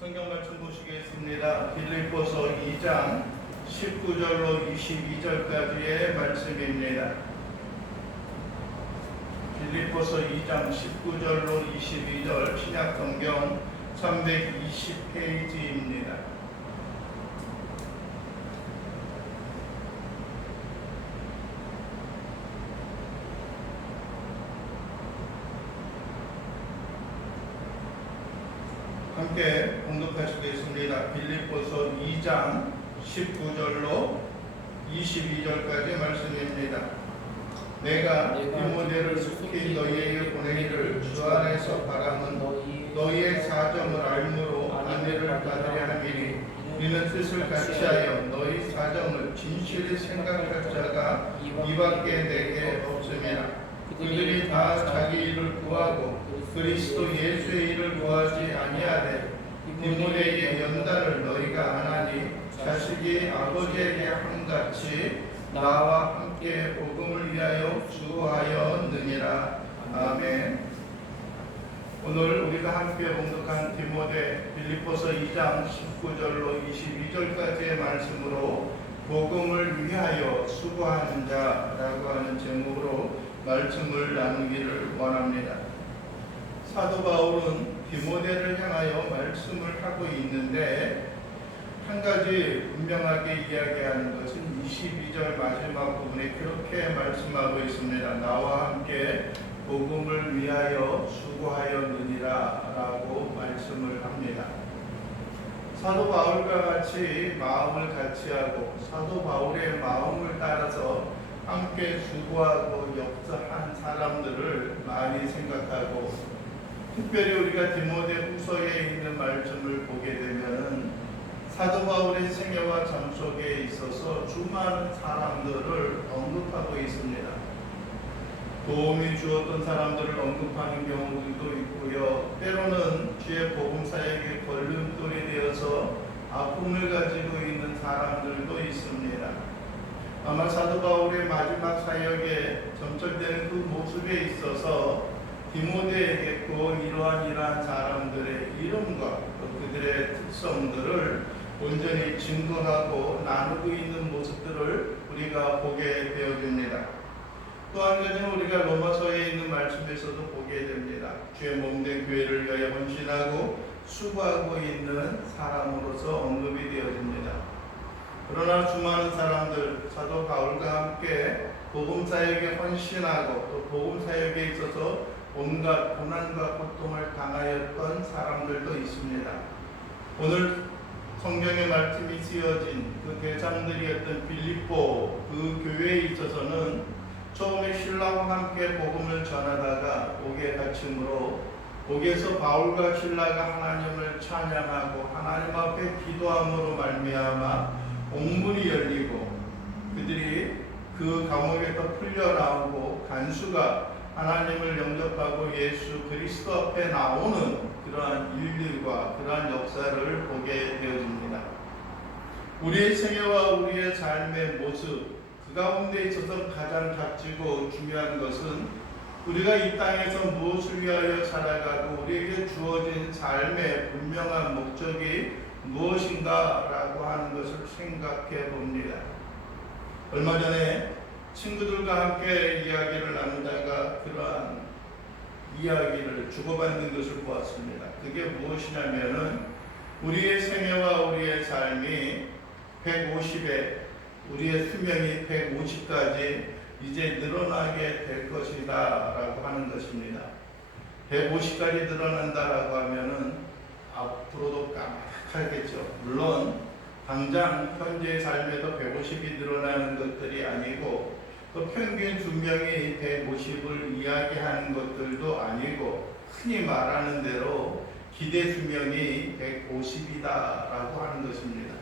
성경 말씀 보시겠습니다. 빌립보서 2장 19절로 22절까지의 말씀입니다. 빌립보서 2장 19절로 22절 신약성경 320페이지입니다. 함께 공독하시겠습니다. 빌립보서 2장 19절로 22절까지 말씀입니다. 내가 디모데를 속히 너희에게 보내기를 주 안에서 바람은 너희의 사정을 알므로 안내를 받으려 함이니 이는 뜻을 같이하여 너희 사정을 진실히 생각할 자가 이밖에 내게 없음이라. 그들이 다 자기 일을 구하고 그리스도 예수의 일을 구하지 아니하되 디모데에게 연단을 너희가 안 하니 자식이 아버지에게 함같이 나와 함께 복음을 위하여 수고하였느니라. 아멘. 오늘 우리가 함께 봉독한 디모데 빌립보서 2장 19절로 22절까지의 말씀으로 복음을 위하여 수고하는 자라고 하는 제목으로 말씀을 나누기를 원합니다. 사도 바울은 디모데를 향하여 말씀을 하고 있는데 한 가지 분명하게 이야기하는 것은 22절 마지막 부분에 그렇게 말씀하고 있습니다. 나와 함께 복음을 위하여 수고하였느니라 라고 말씀을 합니다. 사도 바울과 같이 마음을 같이 하고 사도 바울의 마음을 따라서 함께 수고하고 역사한 사람들을 많이 생각하고 특별히 우리가 디모데 후서에 있는 말씀을 보게 되면 사도 바울의 생애와 삶 속에 있어서 수많은 사람들을 언급하고 있습니다. 도움이 주었던 사람들을 언급하는 경우들도 있고요. 때로는 주의 복음사역에 걸림돌이 되어서 아픔을 가지고 있는 사람들도 있습니다. 아마 사도 바울의 마지막 사역에 점철되는 그 모습에 있어서 디모데에게 이러한 사람들의 이름과 그들의 특성들을 온전히 증거하고 나누고 있는 모습들을 우리가 보게 되어집니다. 또 한 가지는 우리가 로마서에 있는 말씀에서도 보게 됩니다. 주의 몸된 교회를 위하여 헌신하고 수고하고 있는 사람으로서 언급이 되어집니다. 그러나 수많은 사람들, 사도 바울과 함께 복음사역에 헌신하고 또 복음사역에 있어서 온갖 고난과 고통을 당하였던 사람들도 있습니다. 오늘 성경의 말씀이 쓰여진 그 대상들이었던 빌립보 그 교회에 있어서는 처음에 신라와 함께 복음을 전하다가 옥에 갇힘으로 옥에서 바울과 신라가 하나님을 찬양하고 하나님 앞에 기도함으로 말미암아 옥문이 열리고 그들이 그 감옥에서 풀려나오고 간수가 하나님을 영접하고 예수 그리스도 앞에 나오는 그러한 일들과 그러한 역사를 보게 되어집니다. 우리의 생애와 우리의 삶의 모습 그 가운데 있어서 가장 값지고 중요한 것은 우리가 이 땅에서 무엇을 위하여 살아가고 우리에게 주어진 삶의 분명한 목적이 무엇인가라고 하는 것을 생각해 봅니다. 얼마 전에 친구들과 함께 이야기를 나누다가 그러한 이야기를 주고받는 것을 보았습니다. 그게 무엇이냐면은 우리의 생애와 우리의 삶이 150에 우리의 수명이 150까지 이제 늘어나게 될 것이다 라고 하는 것입니다. 150까지 늘어난다라고 하면은 앞으로도 깜빡하겠죠. 물론 당장 현재의 삶에도 150이 늘어나는 것들이 아니고 또 평균 수명이 150을 이야기하는 것들도 아니고 흔히 말하는 대로 기대 수명이 150이다라고 하는 것입니다.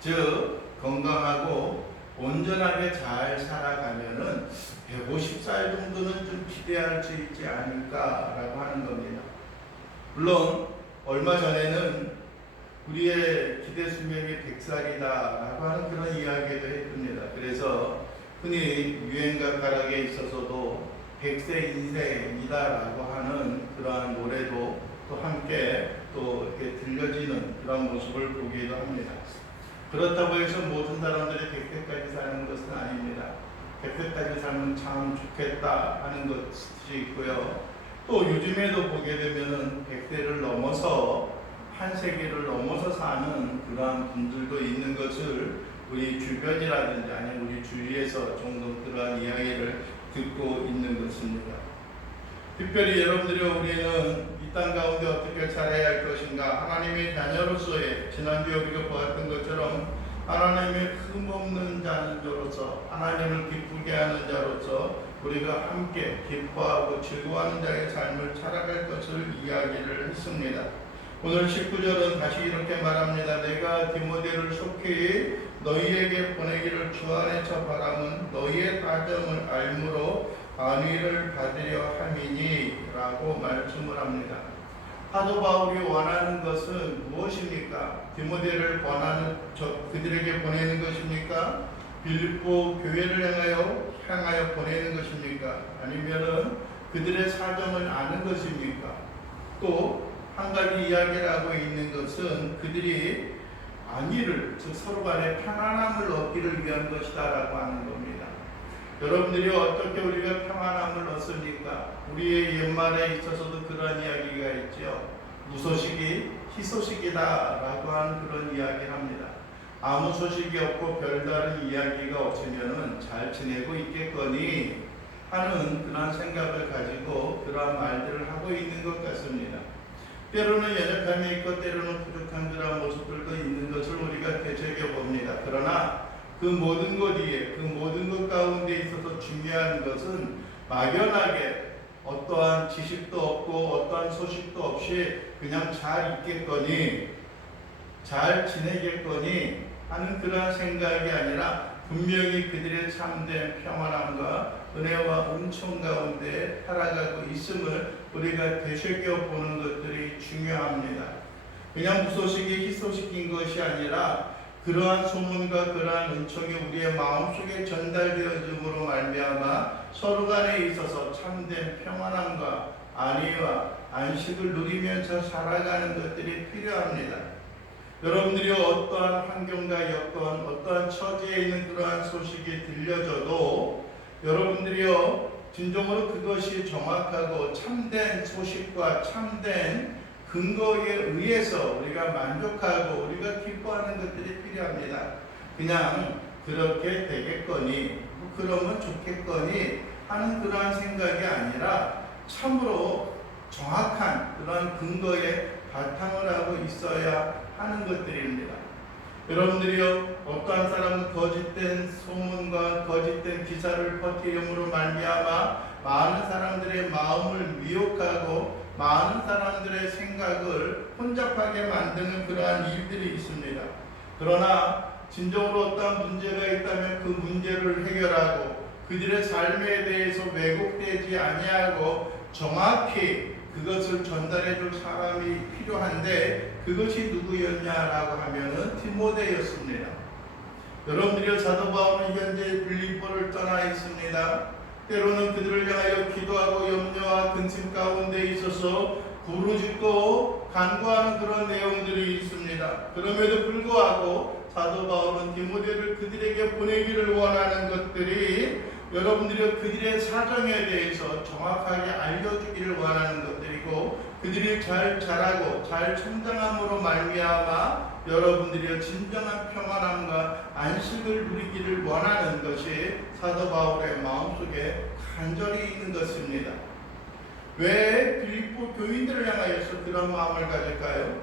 즉 건강하고 온전하게 잘 살아가면은 150살 정도는 좀 기대할 수 있지 않을까라고 하는 겁니다. 물론 얼마 전에는 우리의 기대 수명이 100살이다라고 하는 그런 이야기도 했습니다. 그래서 흔히 유행가 가락에 있어서도 100세 인생이다라고 하는 그러한 노래도 또 함께 또 이렇게 들려지는 그런 모습을 보기도 합니다. 그렇다고 해서 모든 사람들이 100세까지 사는 것은 아닙니다. 100세까지 살면 참 좋겠다 하는 것이 있고요. 또 요즘에도 보게 되면은 100세를 넘어서 한 세기를 넘어서 사는 그러한 분들도 있는 것을 우리 주변이라든지 아니면 우리 주위에서 종종 그러한 이야기를 듣고 있는 것입니다. 특별히 여러분들이 우리는 이 땅 가운데 어떻게 살아야 할 것인가, 하나님의 자녀로서의 지난주에 우리가 보았던 것처럼 하나님의 흠없는 자로서 하나님을 기쁘게 하는 자로서 우리가 함께 기뻐하고 즐거워하는 자의 삶을 살아갈 것을 이야기를 했습니다. 오늘 19절은 다시 이렇게 말합니다. 내가 디모데를 속히 너희에게 보내기를 주 안에서 바람은 너희의 사정을 알므로 안위를 받으려 함이니 라고 말씀을 합니다. 사도 바울이 원하는 것은 무엇입니까? 디모데를 그들에게 보내는 것입니까? 빌립보 교회를 향하여 보내는 것입니까? 아니면은 그들의 사정을 아는 것입니까? 또 한 가지 이야기를 하고 있는 것은 그들이 안위를, 즉 서로 간에 평안함을 얻기를 위한 것이다 라고 하는 겁니다. 여러분들이 어떻게 우리가 평안함을 얻습니까? 우리의 옛말에 있어서도 그런 이야기가 있죠. 무소식이 희소식이다 라고 하는 그런 이야기를 합니다. 아무 소식이 없고 별다른 이야기가 없으면 잘 지내고 있겠거니 하는 그런 생각을 가지고 그러한 말들을 하고 있는 것 같습니다. 때로는 연약함이 있고 때로는 부족한 그런 모습들도 있는 것을 우리가 되새겨봅니다. 그러나 그 모든 것 위에, 그 모든 것 가운데 있어서 중요한 것은 막연하게 어떠한 지식도 없고 어떠한 소식도 없이 그냥 잘 있겠거니, 잘 지내겠거니 하는 그런 생각이 아니라 분명히 그들의 참된 평안함과 은혜와 은총 가운데 살아가고 있음을 우리가 되새겨보는 것들이 중요합니다. 그냥 무소식이 희소식인 것이 아니라 그러한 소문과 그러한 은총이 우리의 마음속에 전달되어짐으로 말미암아 서로 간에 있어서 참된 평안함과 안위와 안식을 누리면서 살아가는 것들이 필요합니다. 여러분들이 어떠한 환경과 여건, 어떠한 처지에 있는 그러한 소식이 들려져도 여러분들이요 진정으로 그것이 정확하고 참된 소식과 참된 근거에 의해서 우리가 만족하고 우리가 기뻐하는 것들이 필요합니다. 그냥 그렇게 되겠거니 그러면 좋겠거니 하는 그러한 생각이 아니라 참으로 정확한 그러한 근거에 바탕을 하고 있어야 하는 것들입니다. 여러분들이요 어떠한 사람은 거짓된 소문과 거짓된 기사를 퍼뜨림으로 말미암아 많은 사람들의 마음을 미혹하고 많은 사람들의 생각을 혼잡하게 만드는 그러한 일들이 있습니다. 그러나 진정으로 어떠한 문제가 있다면 그 문제를 해결하고 그들의 삶에 대해서 왜곡되지 아니하고 정확히 그것을 전달해 줄 사람이 필요한데 그것이 누구였냐라고 하면은 디모데였습니다. 여러분들이 사도 바울은 현재 빌립보를 떠나 있습니다. 때로는 그들을 향하여 기도하고 염려와 근심 가운데 있어서 부르짖고 간구하는 그런 내용들이 있습니다. 그럼에도 불구하고 사도 바울은 디모데를 그들에게 보내기를 원하는 것들이 여러분들이 그들의 사정에 대해서 정확하게 알려주기를 원하는 것들이고 그들이 잘 자라고 잘 성장함으로 말미암아 여러분들이 진정한 평안함과 안식을 누리기를 원하는 것이 사도 바울의 마음속에 간절히 있는 것입니다. 왜 빌립보 교인들을 향하여서 그런 마음을 가질까요?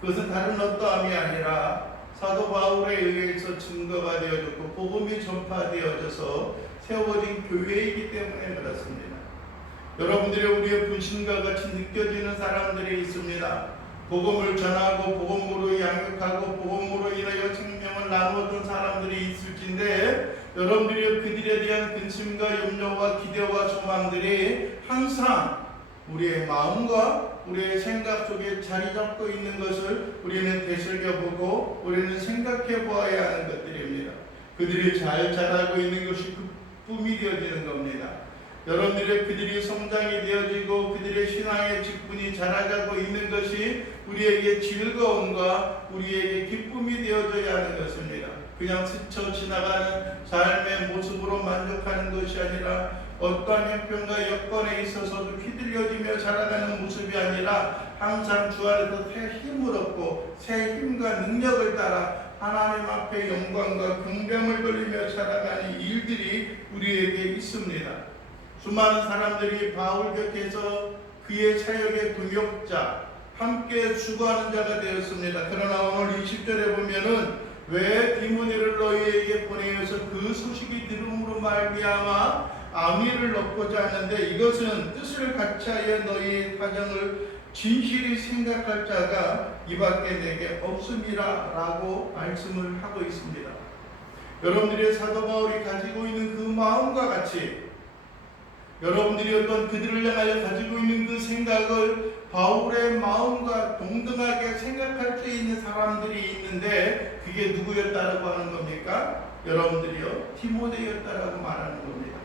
그것은 다른 어떠함이 아니라 사도 바울에 의해서 증거가 되어졌고 복음이 전파되어져서 세워진 교회이기 때문에 그렇습니다. 여러분들이 우리의 분신과 같이 느껴지는 사람들이 있습니다. 복음을 전하고 복음으로 양육하고 복음으로 인하여 생명을 나누었던 사람들이 있을진데 여러분들이 그들에 대한 근심과 염려와 기대와 소망들이 항상 우리의 마음과 우리의 생각 속에 자리 잡고 있는 것을 우리는 되새겨보고 우리는 생각해 보아야 하는 것들입니다. 그들이 잘 자라고 있는 것이 그 꿈이 되어지는 겁니다. 여러분들의 그들이 성장이 되어지고 그들의 신앙의 직분이 자라가고 있는 것이 우리에게 즐거움과 우리에게 기쁨이 되어져야 하는 것입니다. 그냥 스쳐 지나가는 삶의 모습으로 만족하는 것이 아니라 어떠한 형편과 여건에 있어서도 휘둘려지며 자라가는 모습이 아니라 항상 주 안에서 새 힘을 얻고 새 힘과 능력을 따라 하나님 앞에 영광과 경배함을 돌리며 자라가는 일들이 우리에게 있습니다. 수많은 사람들이 바울 곁에서 그의 사역의 동역자, 함께 수고하는 자가 되었습니다. 그러나 오늘 20절에 보면은 왜 디모데를 너희에게 보내어서 그 소식이 들음으로 말미암아 악의를 넣고자 하는데 이것은 뜻을 같이하여 너희의 가정을 진실히 생각할 자가 이밖에 내게 없음이라 라고 말씀을 하고 있습니다. 여러분들의 사도 바울이 가지고 있는 그 마음과 같이 여러분들이 어떤 그들을 향하여 가지고 있는 그 생각을 바울의 마음과 동등하게 생각할 수 있는 사람들이 있는데 그게 누구였다라고 하는 겁니까? 여러분들이요, 디모데였다라고 말하는 겁니다.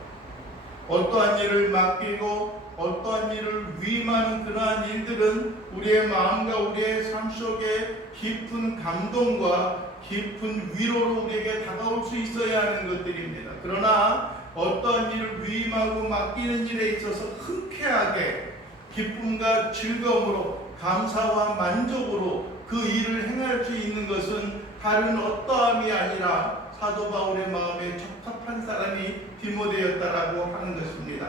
어떠한 일을 맡기고 어떠한 일을 위임하는 그러한 일들은 우리의 마음과 우리의 삶 속에 깊은 감동과 깊은 위로로 우리에게 다가올 수 있어야 하는 것들입니다. 그러나 어떠한 일을 위임하고 맡기는 일에 있어서 흔쾌하게 기쁨과 즐거움으로 감사와 만족으로 그 일을 행할 수 있는 것은 다른 어떠함이 아니라 사도 바울의 마음에 적합한 사람이 디모데였다라고 하는 것입니다.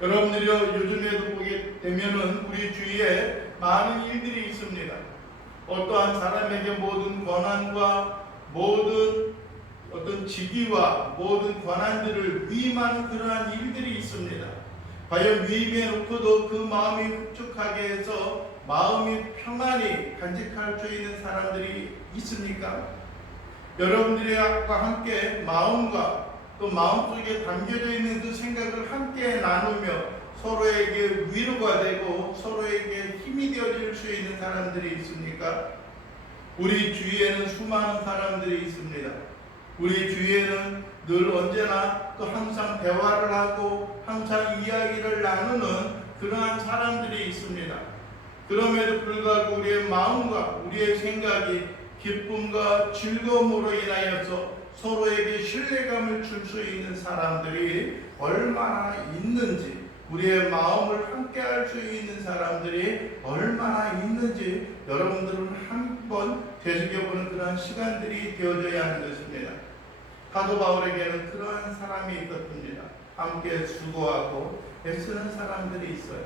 여러분들이 요즘에도 보게 되면은 우리 주위에 많은 일들이 있습니다. 어떠한 사람에게 모든 권한과 모든 어떤 직위와 모든 권한들을 위임하는 그러한 일들이 있습니다. 과연 위임해 놓고도 그 마음이 흡족하게 해서 마음이 평안히 간직할 수 있는 사람들이 있습니까? 여러분들과 함께 마음과 또 마음속에 담겨져 있는 그 생각을 함께 나누며 서로에게 위로가 되고 서로에게 힘이 되어질 수 있는 사람들이 있습니까? 우리 주위에는 수많은 사람들이 있습니다. 우리 주위에는 늘 언제나 또 항상 대화를 하고 항상 이야기를 나누는 그러한 사람들이 있습니다. 그럼에도 불구하고 우리의 마음과 우리의 생각이 기쁨과 즐거움으로 인하여서 서로에게 신뢰감을 줄 수 있는 사람들이 얼마나 있는지, 우리의 마음을 함께 할 수 있는 사람들이 얼마나 있는지 여러분들은 한번 되새겨보는 그러한 시간들이 되어져야 하는 것입니다. 사도 바울에게는 그러한 사람이 있었습니다. 함께 수고하고 애쓰는 사람들이 있어요.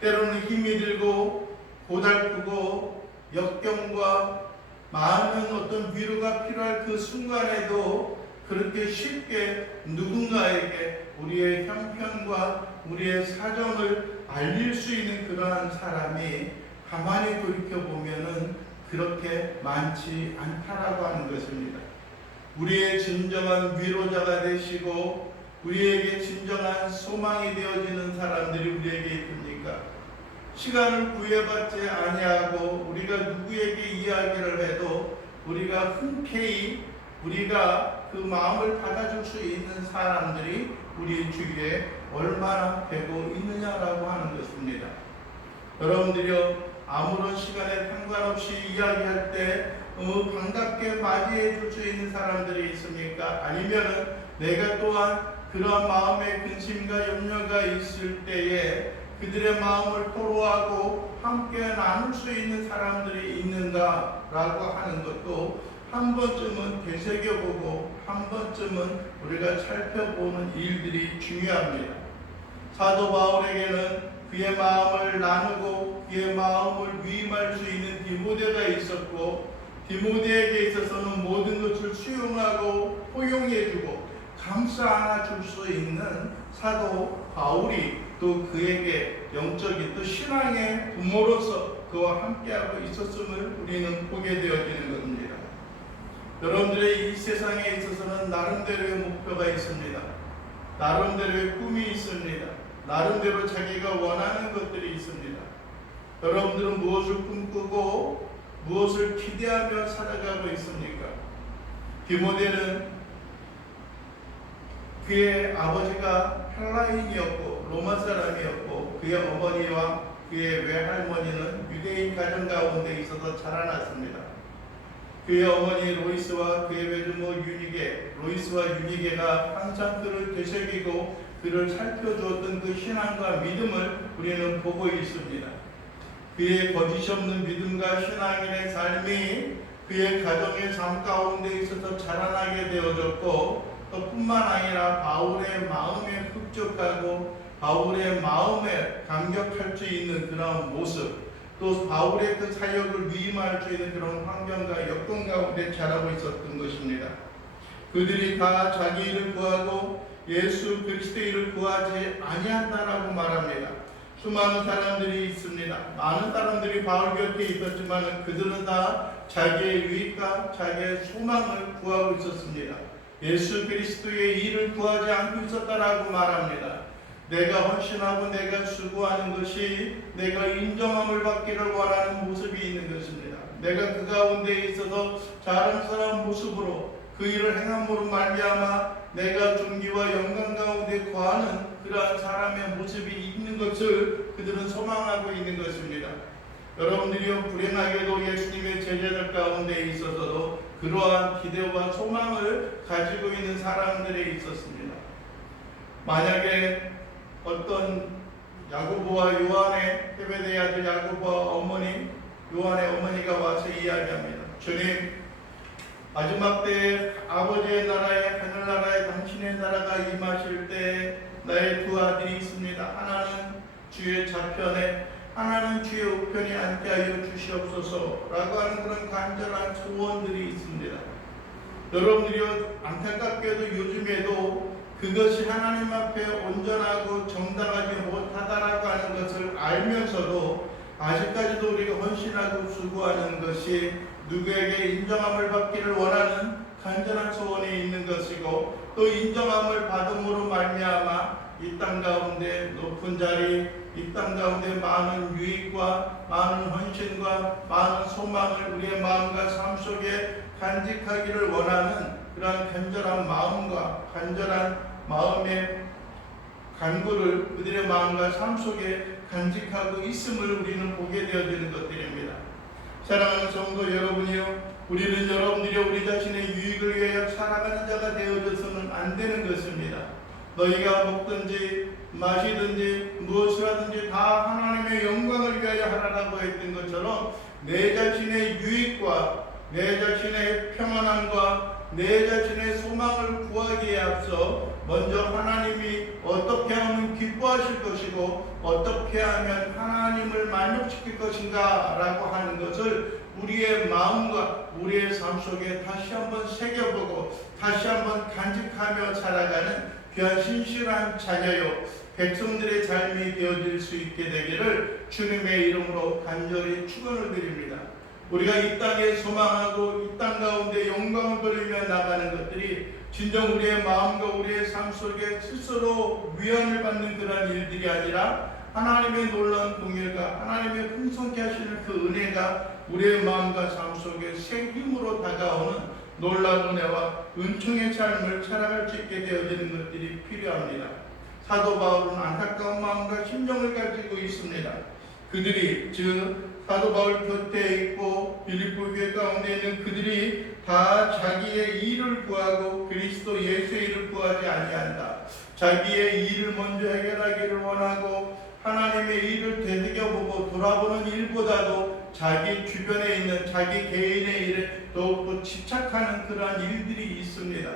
때로는 힘이 들고 고달프고 역경과 많은 어떤 위로가 필요할 그 순간에도 그렇게 쉽게 누군가에게 우리의 형편과 우리의 사정을 알릴 수 있는 그러한 사람이 가만히 돌이켜보면은 그렇게 많지 않다라고 하는 것입니다. 우리의 진정한 위로자가 되시고 우리에게 진정한 소망이 되어지는 사람들이 우리에게 있습니까? 시간을 구애받지 아니하고 우리가 누구에게 이야기를 해도 우리가 흔쾌히 우리가 그 마음을 받아줄 수 있는 사람들이 우리 주위에 얼마나 되고 있느냐라고 하는 것입니다. 여러분들이요, 아무런 시간에 상관없이 이야기할 때 반갑게 맞이해 줄 수 있는 사람들이 있습니까? 아니면은 내가 또한 그러한 마음의 근심과 염려가 있을 때에 그들의 마음을 토로하고 함께 나눌 수 있는 사람들이 있는가라고 하는 것도 한 번쯤은 되새겨보고 한 번쯤은 우리가 살펴보는 일들이 중요합니다. 사도 바울에게는 그의 마음을 나누고 그의 마음을 위임할 수 있는 디모데가 있었고 디모데에게 있어서는 모든 것을 수용하고 포용해주고 감싸 안아줄 수 있는 사도 바울이 또 그에게 영적인 또 신앙의 부모로서 그와 함께하고 있었음을 우리는 보게 되어지는 것입니다. 여러분들의 이 세상에 있어서는 나름대로의 목표가 있습니다. 나름대로의 꿈이 있습니다. 나름대로 자기가 원하는 것들이 있습니다. 여러분들은 무엇을 꿈꾸고 무엇을 기대하며 살아가고 있습니까? 디모데는 그의 아버지가 헬라인이었고 로마 사람이었고 그의 어머니와 그의 외할머니는 유대인 가정 가운데 있어서 자라났습니다. 그의 어머니 로이스와 그의 외조모 유니게, 로이스와 유니게가 항상 그를 되새기고 그를 살펴주었던 그 신앙과 믿음을 우리는 보고 있습니다. 그의 거짓이 없는 믿음과 신앙인의 삶이 그의 가정의 삶 가운데 있어서 자라나게 되어졌고, 또 뿐만 아니라 바울의 마음에 흡족하고 바울의 마음에 감격할 수 있는 그런 모습, 또 바울의 그 사역을 위임할 수 있는 그런 환경과 여건 가운데 자라고 있었던 것입니다. 그들이 다 자기 일을 구하고 예수 그리스도의 일을 구하지 아니한다라고 말합니다. 수많은 사람들이 있습니다. 많은 사람들이 바울 곁에 있었지만 그들은 다 자기의 유익과 자기의 소망을 구하고 있었습니다. 예수 그리스도의 일을 구하지 않고 있었다라고 말합니다. 내가 헌신하고 내가 수고하는 것이 내가 인정함을 받기를 원하는 모습이 있는 것입니다. 내가 그 가운데 있어서 자랑스러운 모습으로 그 일을 행함으로 말미암아 내가 존귀와 영광 가운데 거하는 그러한 사람의 모습이 있는 것을 그들은 소망하고 있는 것입니다. 여러분들이요, 불행하게도 예수님의 제자들 가운데 있어서도 그러한 기대와 소망을 가지고 있는 사람들이 있었습니다. 만약에 어떤 야고보와 요한의 세베대의 아들 야고보와 어머니 요한의 어머니가 와서 이야기합니다. 주님, 마지막 때에 아버지의 나라에 하늘나라에 당신의 나라가 임하실 때 나의 두 아들이 있습니다. 하나는 주의 좌편에 하나는 주의 우편에 앉게 하여 주시옵소서라고 하는 그런 간절한 소원들이 있습니다. 여러분들이 안타깝게도 요즘에도 그것이 하나님 앞에 온전하고 정당하지 못하다라고 하는 것을 알면서도 아직까지도 우리가 헌신하고 수고하는 것이 누구에게 인정함을 받기를 원하는 간절한 소원이 있는 것이고, 또 인정함을 받음으로 말미암아 이 땅 가운데 높은 자리, 이 땅 가운데 많은 유익과 많은 헌신과 많은 소망을 우리의 마음과 삶 속에 간직하기를 원하는 그러한 간절한 마음과 간절한 마음의 간구를 그들의 마음과 삶 속에 간직하고 있음을 우리는 보게 되어지는 것들입니다. 사랑하는 성도 여러분이요, 우리는 여러분들이 우리 자신의 유익을 위하여 살아가는 자가 되어져서는 안 되는 것입니다. 너희가 먹든지 마시든지 무엇을 하든지 다 하나님의 영광을 위하여 하라고 했던 것처럼 내 자신의 유익과 내 자신의 평안함과 내 자신의 소망을 구하기에 앞서 먼저 하나님이 어떻게 하면 기뻐하실 것이고 어떻게 하면 하나님을 만족시킬 것인가 라고 하는 것을 우리의 마음과 우리의 삶 속에 다시 한번 새겨보고 다시 한번 간직하며 살아가는 귀한 신실한 자녀요 백성들의 삶이 되어질 수 있게 되기를 주님의 이름으로 간절히 축원을 드립니다. 우리가 이 땅에 소망하고 이 땅 가운데 영광을 돌리며 나가는 것들이 진정 우리의 마음과 우리의 삶 속에 스스로 위안을 받는 그런 일들이 아니라 하나님의 놀라운 공일과 하나님의 풍성케 하시는 그 은혜가 우리의 마음과 삶 속에 새 힘으로 다가오는 놀라운 은혜와 은총의 삶을 살아갈 수 있게 되어지는 것들이 필요합니다. 사도 바울은 안타까운 마음과 심정을 가지고 있습니다. 그들이 즉 사도 바울 곁에 있고 빌립보 교회 가운데 있는 그들이 다 자기의 일을 구하고 그리스도 예수의 일을 구하지 아니한다. 자기의 일을 먼저 해결하기를 원하고 하나님의 일을 되새겨보고 돌아보는 일보다도 자기 주변에 있는 자기 개인의 일에 더욱더 집착하는 그러한 일들이 있습니다.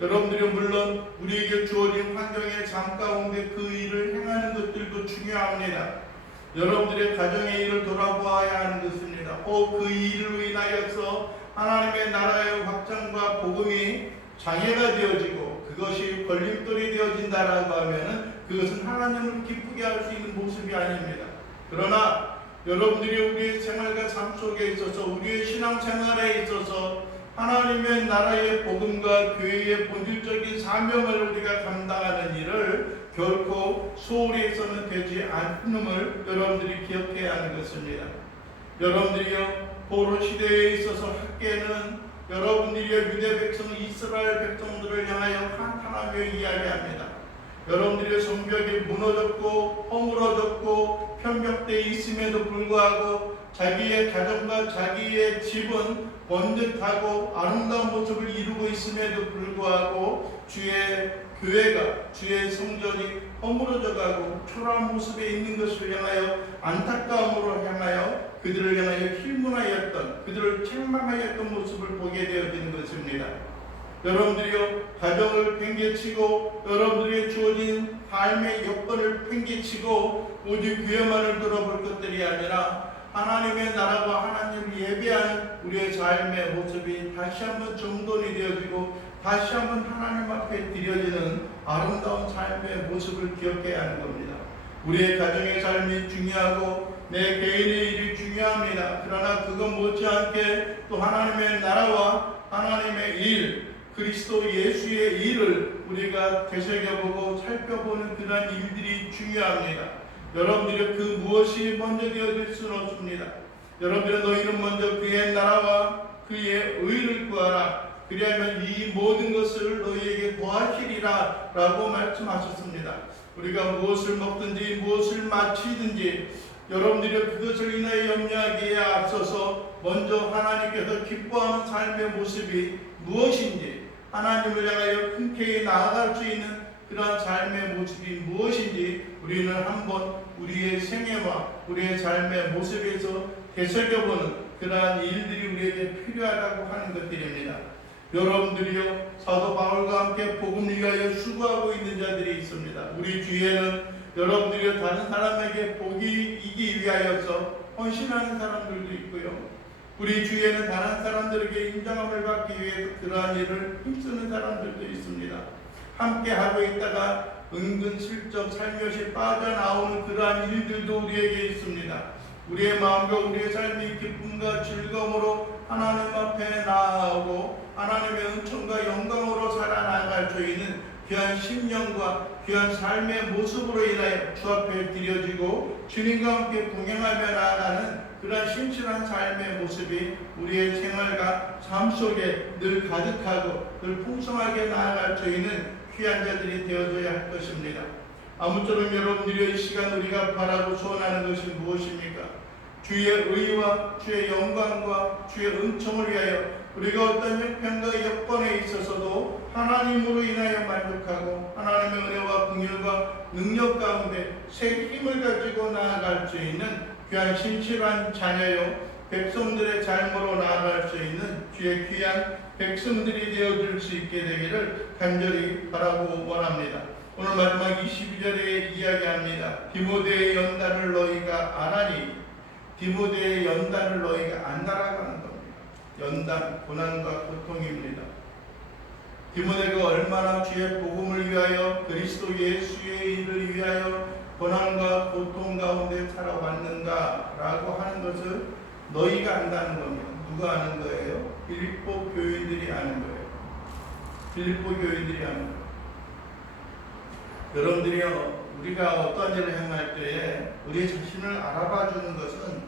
여러분들이 물론 우리에게 주어진 환경의 삶 가운데 그 일을 행하는 것들도 중요합니다. 여러분들의 가정의 일을 돌아보아야 하는 것입니다. 그 일을 인하여서 하나님의 나라의 확장과 복음이 장애가 되어지고 그것이 걸림돌이 되어진다라고 하면은 그것은 하나님을 기쁘게 할 수 있는 모습이 아닙니다. 그러나 여러분들이 우리의 생활과 삶 속에 있어서 우리의 신앙생활에 있어서 하나님의 나라의 복음과 교회의 본질적인 사명을 우리가 감당하는 일을 결코 소홀히 해서는 되지 않음을 여러분들이 기억해야 하는 것입니다. 여러분들이요, 포로 시대에 있어서 학계는 여러분들이 유대 백성 이스라엘 백성들을 향하여 한탄하며 이야기합니다. 여러분들의 성벽이 무너졌고 허물어졌고 편벽되어 있음에도 불구하고 자기의 가정과 자기의 집은 번듯하고 아름다운 모습을 이루고 있음에도 불구하고 주의 교회가, 주의 성전이 허물어져 가고 초라한 모습에 있는 것을 향하여 안타까움으로 향하여 그들을 향하여 힐문하였던, 그들을 책망하였던 모습을 보게 되어지는 것입니다. 여러분들이요, 가정을 팽개치고 여러분들에게 주어진 삶의 여건을 팽개치고 오직 교회만을 돌아볼 것들이 아니라 하나님의 나라와 하나님을 예배하는 우리의 삶의 모습이 다시 한번 정돈이 되어지고 다시 한번 하나님 앞에 드려지는 아름다운 삶의 모습을 기억해야 하는 겁니다. 우리의 가정의 삶이 중요하고 내 개인의 일이 중요합니다. 그러나 그것 못지않게 또 하나님의 나라와 하나님의 일, 그리스도 예수의 일을 우리가 되새겨보고 살펴보는 그런 일들이 중요합니다. 여러분들이 그 무엇이 먼저 되어질 수는 없습니다. 여러분들은 너희는 먼저 그의 나라와 그의 의를 구하라. 그리하면 이 모든 것을 너희에게 더하시리라 라고 말씀하셨습니다. 우리가 무엇을 먹든지 무엇을 마시든지 여러분들이 그것을 인하여 염려하기에 앞서서 먼저 하나님께서 기뻐하는 삶의 모습이 무엇인지, 하나님을 향하여 흔쾌히 나아갈 수 있는 그러한 삶의 모습이 무엇인지 우리는 한번 우리의 생애와 우리의 삶의 모습에서 되새겨보는 그러한 일들이 우리에게 필요하다고 하는 것들입니다. 여러분들이요, 사도 바울과 함께 복음을 위하여 수고하고 있는 자들이 있습니다. 우리 주위에는 여러분들이 다른 사람에게 복이 이기 위하여서 헌신하는 사람들도 있고요, 우리 주위에는 다른 사람들에게 인정함을 받기 위해 그러한 일을 힘쓰는 사람들도 있습니다. 함께 하고 있다가 은근슬쩍 살며시 빠져나오는 그러한 일들도 우리에게 있습니다. 우리의 마음과 우리의 삶이 기쁨과 즐거움으로 하나님 앞에 나아오고 하나님의 은총과 영광으로 살아나갈 수 있는 귀한 심령과 귀한 삶의 모습으로 인하여 주 앞에 드려지고 주님과 함께 동행하며 나아가는 그러한 신실한 삶의 모습이 우리의 생활과 삶 속에 늘 가득하고 늘 풍성하게 나아갈 수 있는 귀한 자들이 되어줘야 할 것입니다. 아무쪼록 여러분들이 이 시간 우리가 바라고 소원하는 것이 무엇입니까? 주의 의와 주의 영광과 주의 은총을 위하여 우리가 어떤 형편과 여건에 있어서도 하나님으로 인하여 만족하고 하나님의 은혜와 긍휼과 능력 가운데 새 힘을 가지고 나아갈 수 있는 귀한 신실한 자녀요, 백성들의 삶으로 나아갈 수 있는 주의 귀한 백성들이 되어줄 수 있게 되기를 간절히 바라고 원합니다. 오늘 마지막 22절에 이야기합니다. 디모데의 연단을 너희가 안하니, 디모데의 연단을 너희가 안다라고 하는 겁니다. 연단, 고난과 고통입니다. 디모데가 얼마나 주의 복음을 위하여 그리스도 예수의 일을 위하여 고난과 고통 가운데 살아왔는가라고 하는 것을 너희가 안다는 겁니다. 누가 아는 거예요? 빌립보 교인들이 아는 거예요. 빌립보 교인들이 아는 거예요. 여러분들이요, 우리가 어떤 일을 행할 때에 우리 자신을 알아봐 주는 것은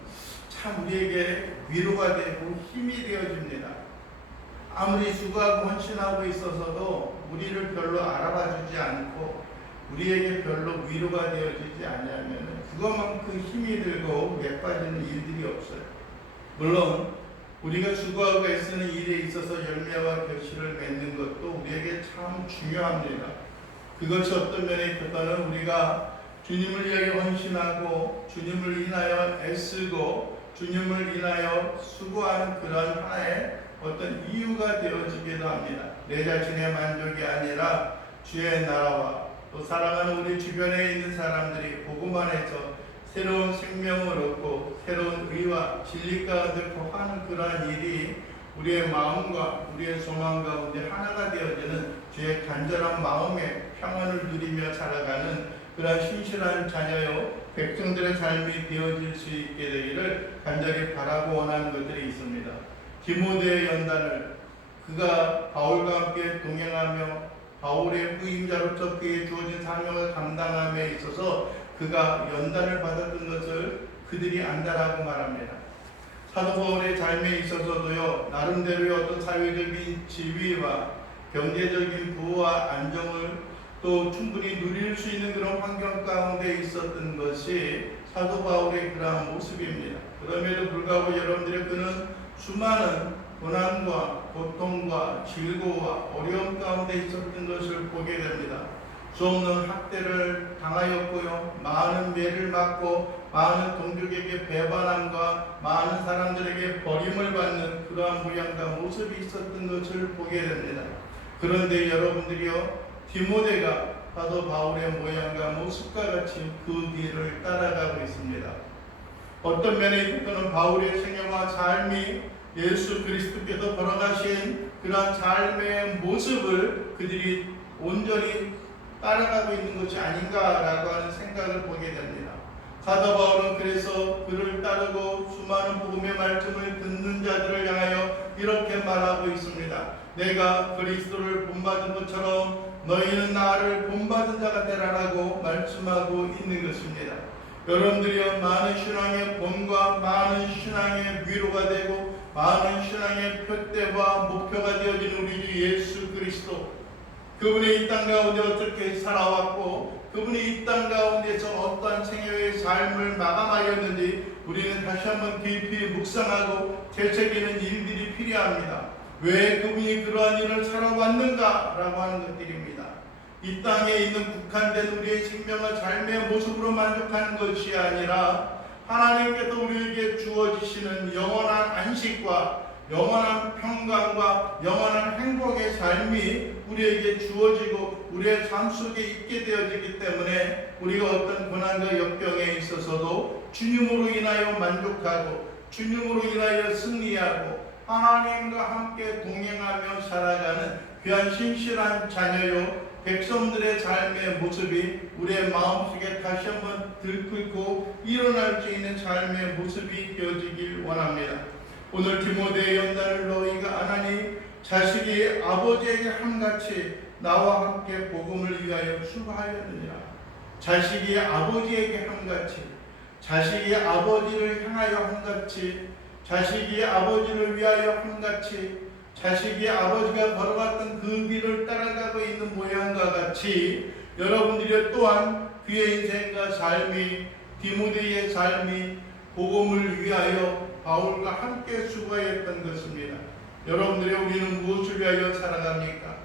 참 우리에게 위로가 되고 힘이 되어집니다. 아무리 수고하고 헌신하고 있어서도 우리를 별로 알아봐 주지 않고 우리에게 별로 위로가 되어지지 않으면 그것만큼 힘이 들고 예뻐지는 일들이 없어요. 물론 우리가 수고하고 애쓰는 일에 있어서 열매와 결실을 맺는 것도 우리에게 참 중요합니다. 그것이 어떤 면에 있다면 우리가 주님을 위하여 헌신하고 주님을 인하여 애쓰고 주님을 인하여 수고하는 그런 하나의 어떤 이유가 되어지기도 합니다. 내 자신의 만족이 아니라 주의 나라와 또 사랑하는 우리 주변에 있는 사람들이 복음 안에서 새로운 생명을 얻고 새로운 의와 진리 가운데 거하는 그러한 일이 우리의 마음과 우리의 소망 가운데 하나가 되어지는 주의 간절한 마음의 평안을 누리며 살아가는 그러한 신실한 자녀요 백성들의 삶이 되어질 수 있게 되기를 간절히 바라고 원하는 것들이 있습니다. 디모데의 연단을 그가 바울과 함께 동행하며 바울의 후임자로서 그에 주어진 사명을 감당함에 있어서 그가 연단을 받았던 것을 그들이 안다라고 말합니다. 사도 바울의 삶에 있어서도요, 나름대로의 어떤 사회적인 지위와 경제적인 부와 안정을 또 충분히 누릴 수 있는 그런 환경 가운데 있었던 것이 사도 바울의 그러한 모습입니다. 그럼에도 불구하고 여러분들의 그는 수많은 고난과 고통과 질고와 어려움 가운데 있었던 것을 보게 됩니다. 수없는 학대를 당하였고요, 많은 매를 맞고 많은 동족에게 배반함과 많은 사람들에게 버림을 받는 그러한 모양과 모습이 있었던 것을 보게 됩니다. 그런데 여러분들이요, 디모데가 사도 바울의 모양과 모습과 같이 그 길을 따라가고 있습니다. 어떤 면에 있어서는 바울의 생애와 삶이 예수 그리스도께서 걸어가신 그러한 삶의 모습을 그들이 온전히 따라가고 있는 것이 아닌가라고 하는 생각을 보게 됩니다. 사도 바울은 그래서 그를 따르고 수많은 복음의 말씀을 듣는 자들을 향하여 이렇게 말하고 있습니다. 내가 그리스도를 본받은 것처럼 너희는 나를 본받은 자가 되라라고 말씀하고 있는 것입니다. 여러분들이요, 많은 신앙의 본과 많은 신앙의 위로가 되고 많은 신앙의 표대와 목표가 되어진 우리 주 예수 그리스도, 그분이 이 땅 가운데 어떻게 살아왔고 그분이 이 땅 가운데서 어떠한 생애의 삶을 마감하였는지 우리는 다시 한번 깊이 묵상하고 되새기는 일들이 필요합니다. 왜 그분이 그러한 일을 살아왔는가라고 하는 것들입니다. 이 땅에 있는 국한된 우리의 생명과 삶의 모습으로 만족하는 것이 아니라 하나님께서 우리에게 주어지시는 영원한 안식과 영원한 평강과 영원한 행복의 삶이 우리에게 주어지고 우리의 삶 속에 있게 되어지기 때문에 우리가 어떤 고난과 역경에 있어서도 주님으로 인하여 만족하고 주님으로 인하여 승리하고 하나님과 함께 동행하며 살아가는 귀한 신실한 자녀요 백성들의 삶의 모습이 우리의 마음속에 다시 한번 들끓고 일어날 수 있는 삶의 모습이 되어지길 원합니다. 오늘 디모데의 연단을 너희가 안 하니 자식이 아버지에게 함같이 나와 함께 복음을 위하여 수고하였느니라. 자식이 아버지에게 함같이, 자식이 아버지를 향하여 함같이, 자식이 아버지를 위하여 함같이, 자식이 아버지가 걸어갔던 그 길을 따라가고 있는 모양과 같이 여러분들이 또한 그의 인생과 삶이, 디모데의 삶이 복음을 위하여 바울과 함께 수고하였던 것입니다. 여러분들이 우리는 무엇을 위하여 살아갑니까?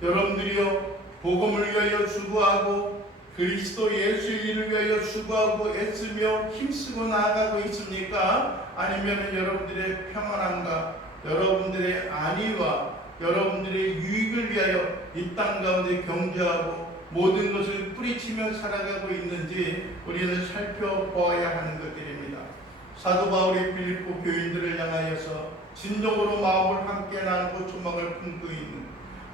여러분들이요, 복음을 위하여 수고하고 그리스도 예수의 일을 위하여 수고하고 애쓰며 힘쓰고 나아가고 있습니까? 아니면 여러분들의 평안함과 여러분들의 안위와 여러분들의 유익을 위하여 이 땅 가운데 경주하고 모든 것을 뿌리치며 살아가고 있는지 우리는 살펴보아야 하는 것들입니다. 사도 바울이 빌립보 교인들을 향하여서 진정으로 마음을 함께 나누고 소망을 품고 있는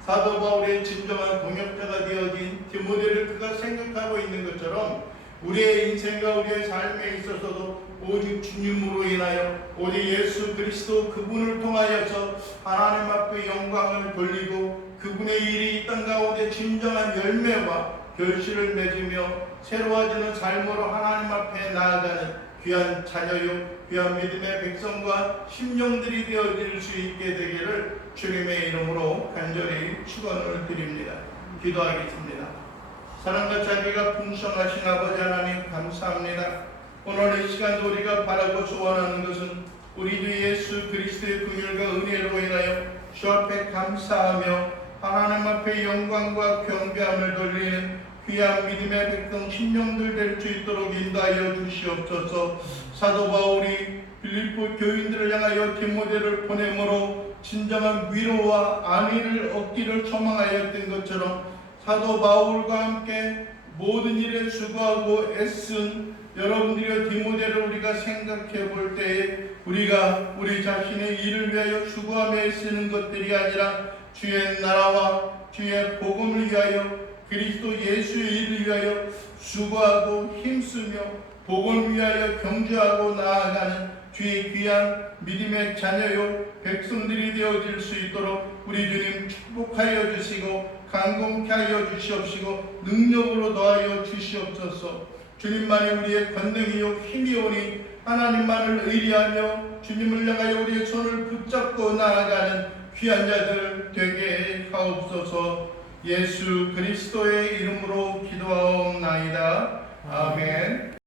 사도 바울의 진정한 동역자가 되어진 디모데를 그가 생각하고 있는 것처럼 우리의 인생과 우리의 삶에 있어서도 오직 주님으로 인하여 오직 예수 그리스도 그분을 통하여서 하나님 앞에 영광을 돌리고 그분의 일이 이 땅 가운데 진정한 열매와 결실을 맺으며 새로워지는 삶으로 하나님 앞에 나아가는 귀한 자녀요 귀한 믿음의 백성과 심령들이 되어질 수 있게 되기를 주님의 이름으로 간절히 축원을 드립니다. 기도하겠습니다. 사랑과 자비가 풍성하신 아버지 하나님 감사합니다. 오늘 이 시간도 우리가 바라고 소원하는 것은 우리 주 예수 그리스도의 긍휼과 은혜로 인하여 주 앞에 감사하며 하나님 앞에 영광과 경배함을 돌리는 귀한 믿음의 백성 심령들 될 수 있도록 인도하여 주시옵소서. 사도 바울이 빌립보 교인들을 향하여 디모데를 보내므로 진정한 위로와 안위를 얻기를 소망하였던 것처럼 사도 바울과 함께 모든 일에 수고하고 애쓴 여러분들의 디모데를 우리가 생각해 볼 때에 우리가 우리 자신의 일을 위하여 수고하며 애쓰는 것들이 아니라 주의 나라와 주의 복음을 위하여 그리스도 예수의 일을 위하여 수고하고 힘쓰며 복음을 위하여 경주하고 나아가는 주의 귀한 믿음의 자녀요 백성들이 되어질 수 있도록 우리 주님 축복하여 주시고 강건케 하여 주시옵시고 능력으로 더하여 주시옵소서. 주님만이 우리의 권능이요 힘이오니 하나님만을 의리하며 주님을 향하여 우리의 손을 붙잡고 나아가는 귀한 자들 되게 하옵소서. 예수 그리스도의 이름으로 기도하옵나이다. 아멘.